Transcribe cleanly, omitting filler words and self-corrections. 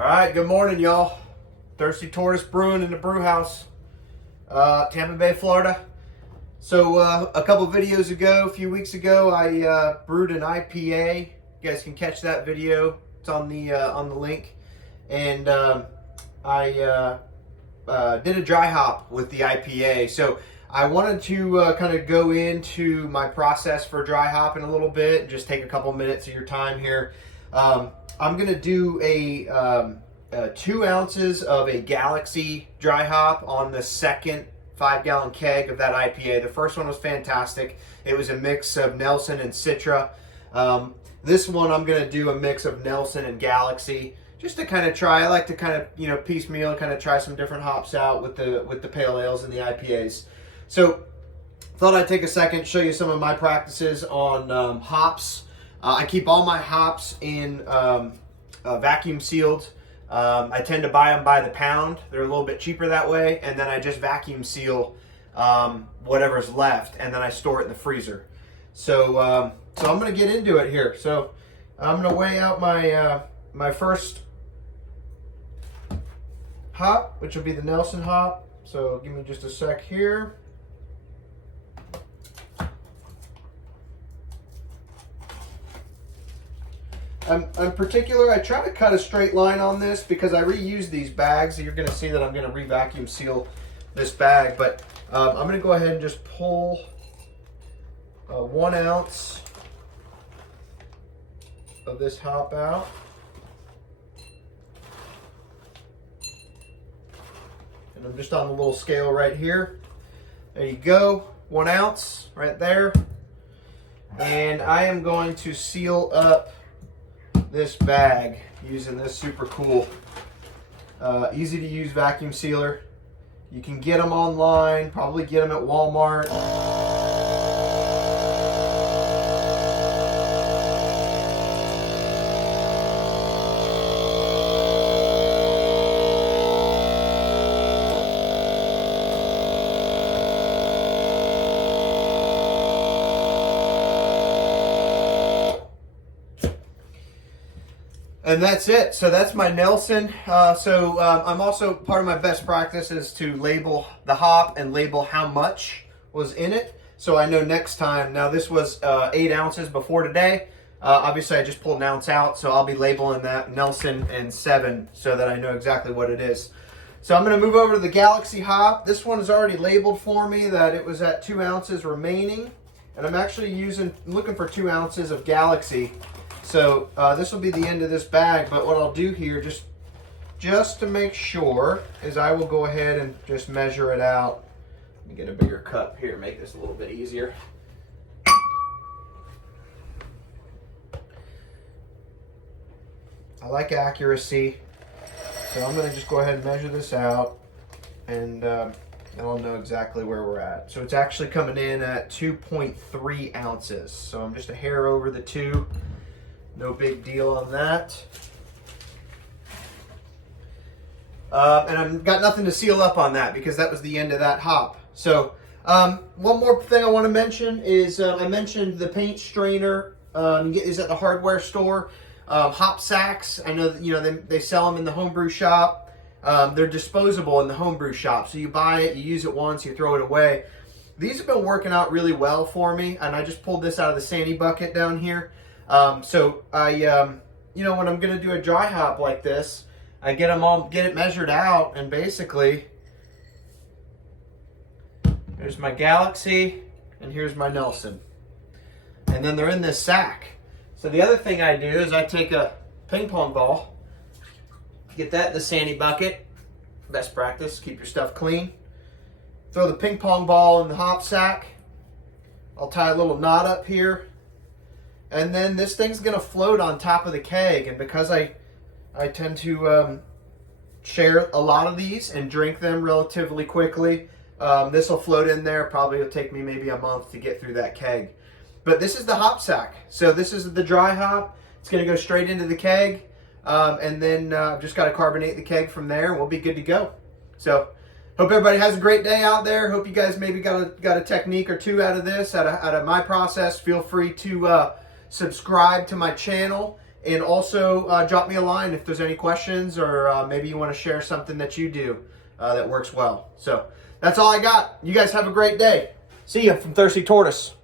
All right, good morning, y'all. Thirsty Tortoise Brewing in the brew house, Tampa Bay, Florida. So a couple videos ago, a few weeks ago, I brewed an IPA. You guys can catch that video. It's on the link. And I did a dry hop with the IPA. So I wanted to kind of go into my process for dry hopping a little bit and just take a couple minutes of your time here. I'm going to do a 2 ounces of a Galaxy dry hop on the second 5-gallon keg of that IPA. The first one was fantastic. It was a mix of Nelson and Citra. This one I'm going to do a mix of Nelson and Galaxy just to kind of try. I like to kind of, piecemeal and kind of try some different hops out with the pale ales and the IPAs. So thought I'd take a second, show you some of my practices on hops. I keep all my hops in vacuum sealed. I tend to buy them by the pound. They're a little bit cheaper that way. And then I just vacuum seal whatever's left, and then I store it in the freezer. So I'm going to get into it here. So I'm going to weigh out my my first hop, which will be the Nelson hop. So give me just a sec here. I'm particular, I try to cut a straight line on this because I reuse these bags. You're going to see that I'm going to re-vacuum seal this bag, but I'm going to go ahead and just pull 1 ounce of this hop out. And I'm just on the little scale right here. There you go, 1 ounce right there. And I am going to seal up this bag using this super cool easy to use vacuum sealer. You can get them online, probably get them at Walmart. And that's it. So that's my Nelson. I'm also, part of my best practice is to label the hop and label how much was in it. So I know next time, now this was 8 ounces before today. Obviously I just pulled an ounce out, so I'll be labeling that Nelson and 7 so that I know exactly what it is. So I'm going to move over to the Galaxy hop. This one is already labeled for me that it was at 2 ounces remaining. And I'm actually looking for 2 ounces of Galaxy. So this will be the end of this bag, but what I'll do here, just to make sure, is I will go ahead and just measure it out. Let me get a bigger cup here, make this a little bit easier. I like accuracy, so I'm going to just go ahead and measure this out, and I'll know exactly where we're at. So it's actually coming in at 2.3 ounces, so I'm just a hair over the 2. No big deal on that. And I've got nothing to seal up on that because that was the end of that hop. So one more thing I want to mention is I mentioned the paint strainer. You get these at the hardware store. Hop sacks. I know that, they sell them in the homebrew shop. They're disposable in the homebrew shop. So you buy it, you use it once, you throw it away. These have been working out really well for me. And I just pulled this out of the Sandy bucket down here. So I, when I'm going to do a dry hop like this, I get it measured out, and basically, here's my Galaxy, and here's my Nelson. And then they're in this sack. So the other thing I do is I take a ping pong ball, get that in the Sandy bucket, best practice, keep your stuff clean. Throw the ping pong ball in the hop sack. I'll tie a little knot up here. And then this thing's going to float on top of the keg. And because I tend to share a lot of these and drink them relatively quickly, this will float in there. Probably will take me maybe a month to get through that keg. But this is the hop sack. So this is the dry hop. It's going to go straight into the keg. And then I've just got to carbonate the keg from there, and we'll be good to go. So hope everybody has a great day out there. Hope you guys maybe got a technique or two out of this, out of my process. Feel free to subscribe to my channel And also drop me a line if there's any questions, or maybe you want to share something that you do that works well. So that's all I got. You guys have a great day. See ya from Thirsty Tortoise.